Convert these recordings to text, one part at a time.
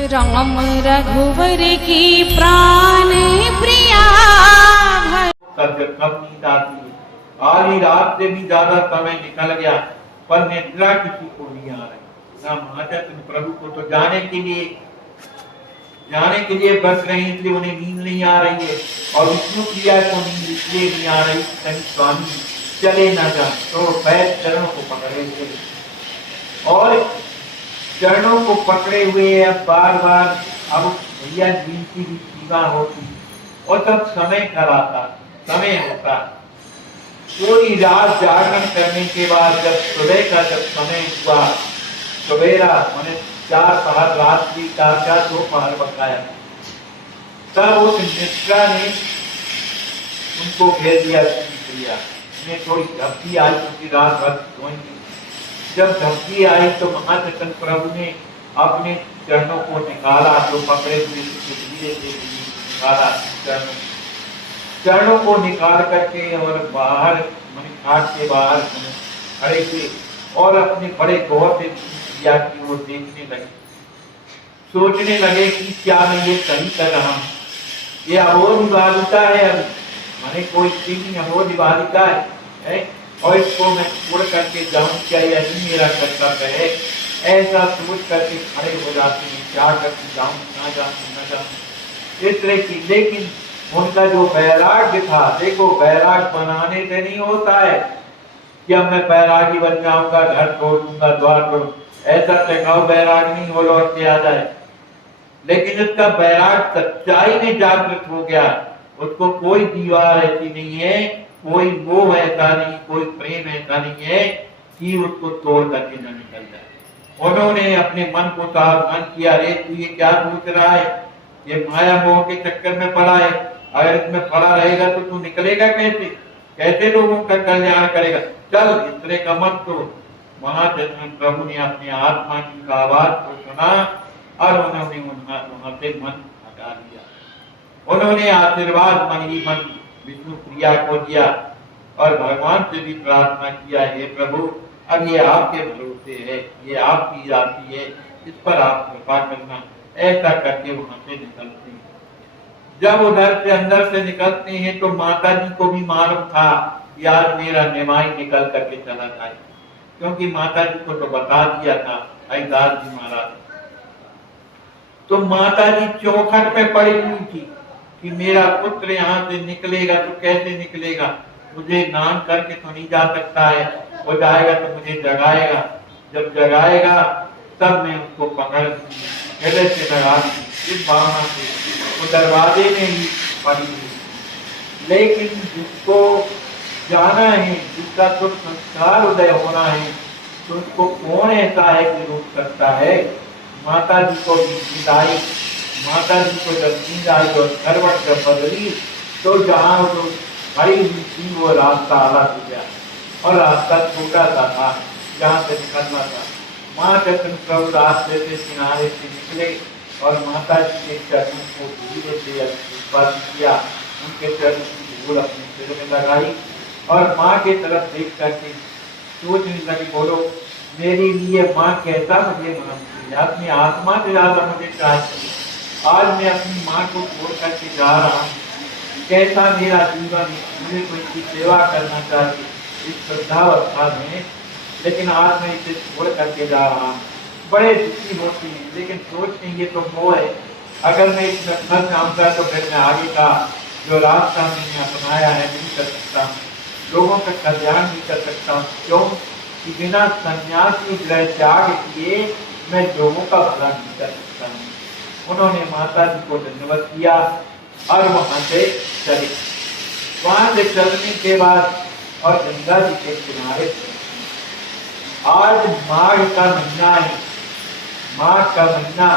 राम रघुवर की प्राण प्रिया। जब नींद आती है, आधी रात से भी ज्यादा समय निकल गया पर निद्रा किसी को नहीं आ रही। ना महाचंद्र प्रभु को तो जाने के लिए बस रहे, इसलिए उन्हें नींद नहीं आ रही है। और विष्णु प्रिया को नींद इसलिए नहीं आ रही, कहीं स्वामी चले ना जाए। तो पैर चरणों को पकड़े हुए और चरणों को पकड़े हुए अब बार बार अब भैया नींद की भी सीमा होती और तब समय कराता समय होता। पूरी रात जागरण करने के बाद जब सुबह का जब समय हुआ, सवेरा मैंने 4 पहर रात की 4 2 पहर बताया, तब उस निद्रा ने उनको घेर दिया। उन्हें थोड़ी झपकी आई क्योंकि रात भर सोएंगे। जब झपकी आई तो महाचंद्र प्रभु ने अपने चरणों को निकाला, जो पकड़े हुए धीरे से निकाला चरणों को निकाल करके और बाहर घाट के बाहर खड़े हुए और अपने बड़े गौर से प्रिया की ओर देखने लगे। सोचने लगे कि क्या मैं ये सही कर रहा हूँ, ये अबोध बालिका है, अभी मैंने कोई चीज अबोध बालिका है और इसको मैं छोड़ करके जाऊं, क्या यही मेरा कर्तव्य है? ऐसा सोच करके खड़े हो जाते हैं, क्या करके जाऊं, ना जाऊं इस तरह की। लेकिन उनका जो वैराग्य था, देखो वैराग बनाने से नहीं होता है कि अब मैं बैरागी बन जाऊंगा, घर छोड़ दूंगा, द्वार छोड़, ऐसा टिकाऊ बैराग नहीं हो लौट के आ जाए। लेकिन इसका बैराग सच्चाई में जागृत हो गया, उसको कोई दीवार ऐसी नहीं है, कोई मोह ऐसा नहीं, कोई प्रेम ऐसा नहीं है कि उसको तोड़ करके न निकल जाए। उन्होंने अपने मन को सावधान किया, रे तू ये क्या सोच रहा है, ये माया मोह के चक्कर में पड़ा है, अगर इसमें पड़ा रहेगा तो तू निकलेगा कैसे, कैसे लोगों का कल्याण करेगा, चल इस तरह का मत। तो महाचंद्र प्रभु ने अपने आत्मा की आवाज को सुना और उन्होंने वहां से मन हटा दिया। उन्होंने आशीर्वाद मन ही मन विष्णु प्रिया को दिया और भगवान से भी प्रार्थना किया, हे प्रभु अब ये आपके भरोसे है, ये आपकी जाति है, इस पर आप कृपा करना। ऐसा करके वहां से निकलते हैं। जब उधर से अंदर से निकलते हैं तो माता जी को भी मालूम था कि आज मेरा निमाई निकल करके चला जाए, क्योंकि माता जी को तो बता दिया था हरिदास जी महाराज। तो माता जी चौखट में पड़ी हुई थी कि मेरा पुत्र यहाँ से निकलेगा तो कैसे निकलेगा, मुझे नाम करके तो नहीं जा सकता है, वो जाएगा तो मुझे जगाएगा, जब जगाएगा तब मैं उसको पकड़ हृदय से लगा इस भावना से वो दरवाजे में ही पड़ी हुई। लेकिन जिसको जाना है, जिसका कुछ संस्कार उदय होना है, तो उसको कौन ऐसा है कि रोक सकता है। माता जी को नींद आई, माता जी को जब नींद आई और करवट जब बदली तो जहाँ वो खड़ी हुई थी वो रास्ता अलग हो गया और रास्ता छोटा सा था जहाँ से निकलना था। महाचंद्र प्रभु रास्ते से किनारे से निकले और माता जी के चरणों को धीरे से स्पर्श किया, उनके चरणों की धूल अपने सिर में लगाई और माँ के तरफ देख करके सोचने लगी, बोलो मेरे लिए माँ कैसा मुझे मानती है, अपनी आत्मा से ज्यादा मुझे चाहिए। आज मैं अपनी माँ को छोड़ करके जा रहा हूँ, कैसा मेरा जीवन, मुझे कोई की सेवा करना चाहिए इस श्रद्धावस्था में, लेकिन आज मैं इसे छोड़ करके जा रहा हूँ। बड़े दुखी होती है, लेकिन सोचते ये तो वो है, अगर मैं इसमें फंस जाऊंगा तो फिर मैं आगे का जो रास्ता मैंने अपनाया है नहीं कर सकता, लोगों का कल्याण नहीं कर सकता। क्यों कि बिना सन्यासी गृह त्याग किए मैं लोगों का भला नहीं कर सकता हूँ। उन्होंने माता जी को धन्यवाद किया और वहां से चले। वहां से चलने के बाद और गंगा जी के किनारे आज माघ का महीना है, माघ का महीना,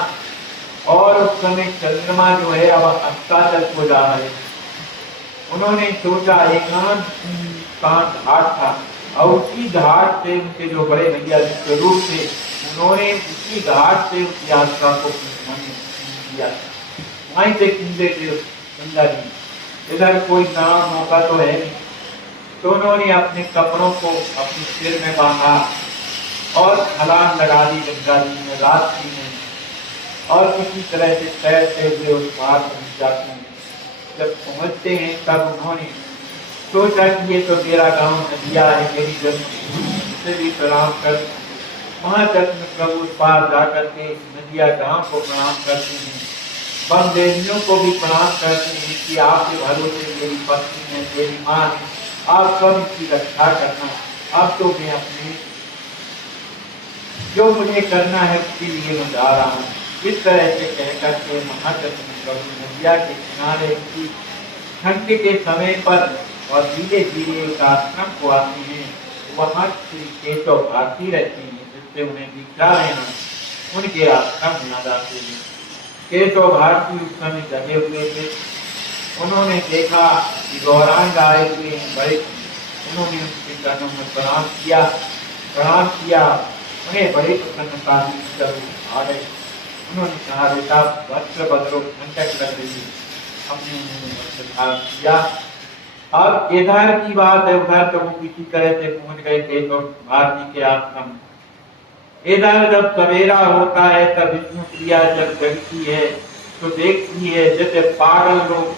और उस समय चंद्रमा जो है अब अस्ताचल को जा रहे। उन्होंने सोचा एकांत घाट था और उसी घाट से उनके जो बड़े भैया स्वरूप थे, उन्होंने उसी घाट से उस यात्रा को किया। वहीं से किंदे थे गंगा जी, इधर कोई नाम मौका तो है नहीं, तो उन्होंने अपने कपड़ों को अपने सिर में बांधा और छलांग लगा दी गंगा जी में रात्रि में और किसी तरह से तैरते हुए उस पार पहुंच जाते हैं। जब पहुंचते हैं तब उन्होंने सोचा कि ये तो मेरा गांव नदिया है, मेरी जन्मभूमि, इसे भी प्रणाम कर। महाचक्र प्रभु उस पार जाकर के नदिया गांव को प्रणाम करते हैं, बम देवियों को भी प्रणाम करते हैं कि आपके भरोसे मेरी पत्नी है, मेरी माँ है, आप सब इसकी रक्षा करना। अब तो मैं अपने जो मुझे करना है उसके लिए मैं जा रहा हूँ। इस तरह से कहकर के महाचक्र प्रभु नदिया के किनारे की ठंड के समय पर और धीरे धीरे एक आश्रम को आते हैं। वहाँ श्री केशव भारती रहती हैं, जिससे उन्हें दीक्षा लेना उनके आश्रम में आ जाते हैं। केशव भारती उस समय जगे हुए थे। उन्होंने देखा कि गौरांग आए हुए हैं बड़े, उन्होंने उनके चरणों में प्रणाम किया। उन्हें बड़ी प्रसन्नता आ गई। उन्होंने कहा, बेटा वस्त्र बदलो, ठंडक लग रही है। हमने उन्हें वस्त्र धारण किया। अब इधर की बात है, उधर तो वो किसी तरह से पहुंच गए केशव भारती के आश्रम। इधर जब सवेरा होता है तब विष्णु प्रिया जब जगती है तो देखती है जैसे पागल लोग,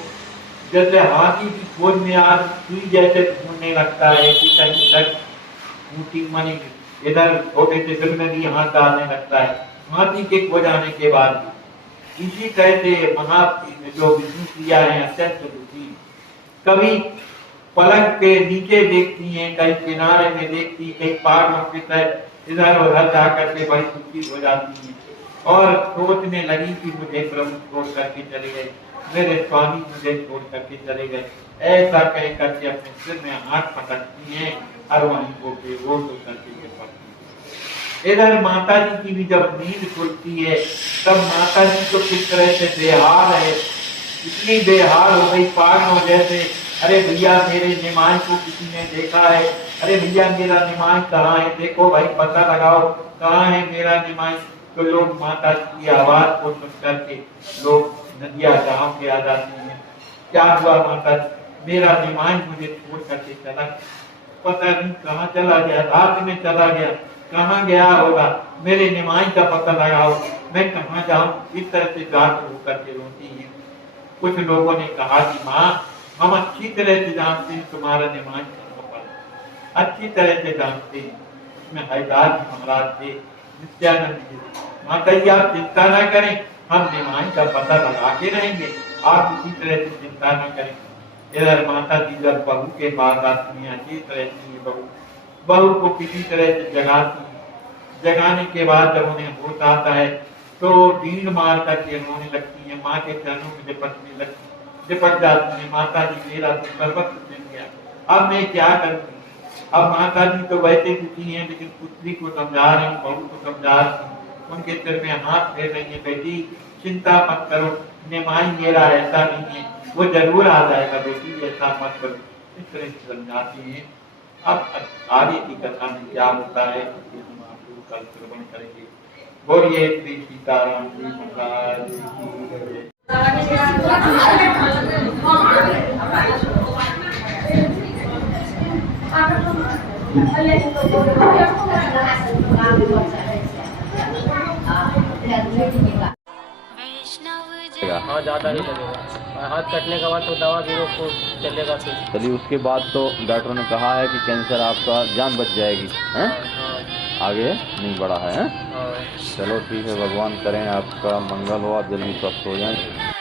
जैसे हाथी की खोज में आदमी जैसे ढूंढने लगता है कि कहीं तक ऊटी मनी, इधर छोटे से दिल में भी हाथ डालने लगता है हाथी के खो जाने के बाद। इसी तरह से महा जो विष्णु प्रिया है अत्यंत दुखी, कभी पलंग के नीचे देखती हैं, कहीं किनारे में देखती, कहीं पागलों के तरह इधर उधर जाकर के बड़ी दुखी हो जाती हैं और सोचने लगी कि मुझे प्रभु छोड़ करके चले गए, मेरे स्वामी मुझे छोड़ करके चले गए। ऐसा कह करके अपने सिर में हाथ पटकती हैं और वहीं को बेहोश होकर के गिर पड़ती हैं। इधर माता जी की भी जब नींद खुलती है तब माता जी को किस तरह से बेहाल है, इतनी बेहाल हो गई पागलों जैसे। अरे भैया मेरे निमाई को किसी ने देखा है, अरे भैया मेरा निमाई कहाँ है, देखो भाई पता लगाओ कहाँ है मेरा निमाई। तो लोग माता की आवाज को सुन करके लोग नदिया गांव के आ जाते हैं। क्या हुआ माता जी, मेरा निमाई मुझे छोड़ करके चला, पता नहीं कहाँ चला गया, रात में चला गया, कहाँ गया होगा, मेरे निमाई का पता लगाओ, मैं कहाँ जाऊं। इस तरह से जाकर होकर के रोती है। कुछ लोगों ने कहा कि माँ हम अच्छी तरह से जानते हैं तुम्हारा निमाई कहाँ पर, अच्छी तरह से जानते हैं। इसमें हरिदास जी महाराज थे, नित्यानंद जी। माता जी आप चिंता ना करें, हम निमाई का पता लगा के रहेंगे, आप किसी तरह से चिंता न करें। इधर माता जी जब बहू के पास आती हैं, अच्छी तरह से बहू को किसी तरह से जगाती है। जगाने के बाद जब उन्हें होश आता है तो डीन मार करके रोने लगती है, माँ के चरणों में लिपट जाती है। माता जी मेरा तो सर्वस्व छिन गया, अब मैं क्या करूँ। अब माता जी तो वैसे दुखी हैं लेकिन पुत्री को समझा रही हूँ, बहू को समझा रही हूँ, उनके सिर में हाथ फेर रही है, बेटी चिंता मत करो, निमाई मेरा ऐसा नहीं है, वो जरूर आ जाएगा बेटी, ऐसा मत करो। इस तरह से समझाती है। अब आगे की कथा में क्या होता है हम आप लोग कल श्रवण करेंगे। बोलिए श्री सीताराम जी महाराज की। हाँ ज़्यादा नहीं लगेगा, हाथ कटने के बाद तो दवा भी को चलेगा। फिर चलिए उसके बाद तो डॉक्टर ने कहा है कि कैंसर आपका जान बच जाएगी, हैं? आगे नहीं बढ़ा है, हैं? चलो ठीक है, भगवान करें आपका मंगल हो, आप जल्दी स्वस्थ हो जाएं।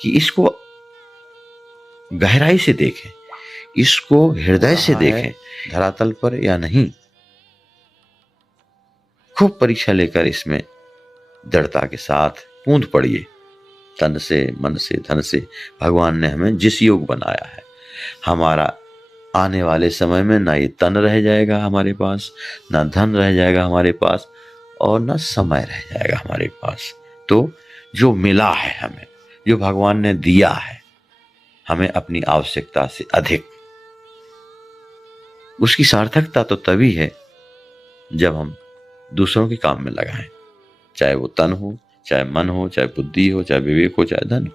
कि इसको गहराई से देखें, इसको हृदय से देखें, धरातल पर या नहीं। खूब परीक्षा लेकर इसमें दृढ़ता के साथ कूद पड़िए। तन से, मन से, धन से भगवान ने हमें जिस योग बनाया है, हमारा आने वाले समय में ना ये तन रह जाएगा हमारे पास, ना धन रह जाएगा हमारे पास, और ना समय रह जाएगा हमारे पास। तो जो मिला है हमें, जो भगवान ने दिया है हमें अपनी आवश्यकता से अधिक, उसकी सार्थकता तो तभी है जब हम दूसरों के काम में लगाएं, चाहे वो तन हो, चाहे मन हो, चाहे बुद्धि हो, चाहे विवेक हो, चाहे धन हो।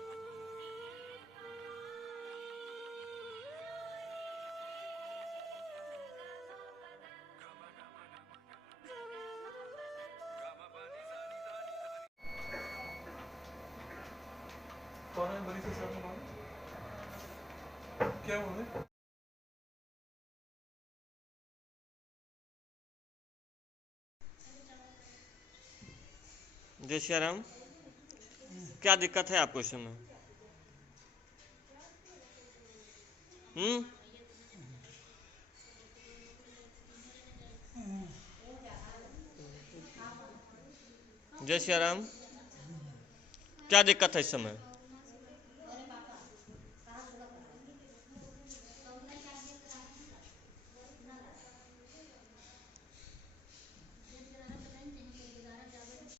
जय श्री राम। क्या दिक्कत है आपको इस समय? जय श्री राम। क्या दिक्कत है इस समय?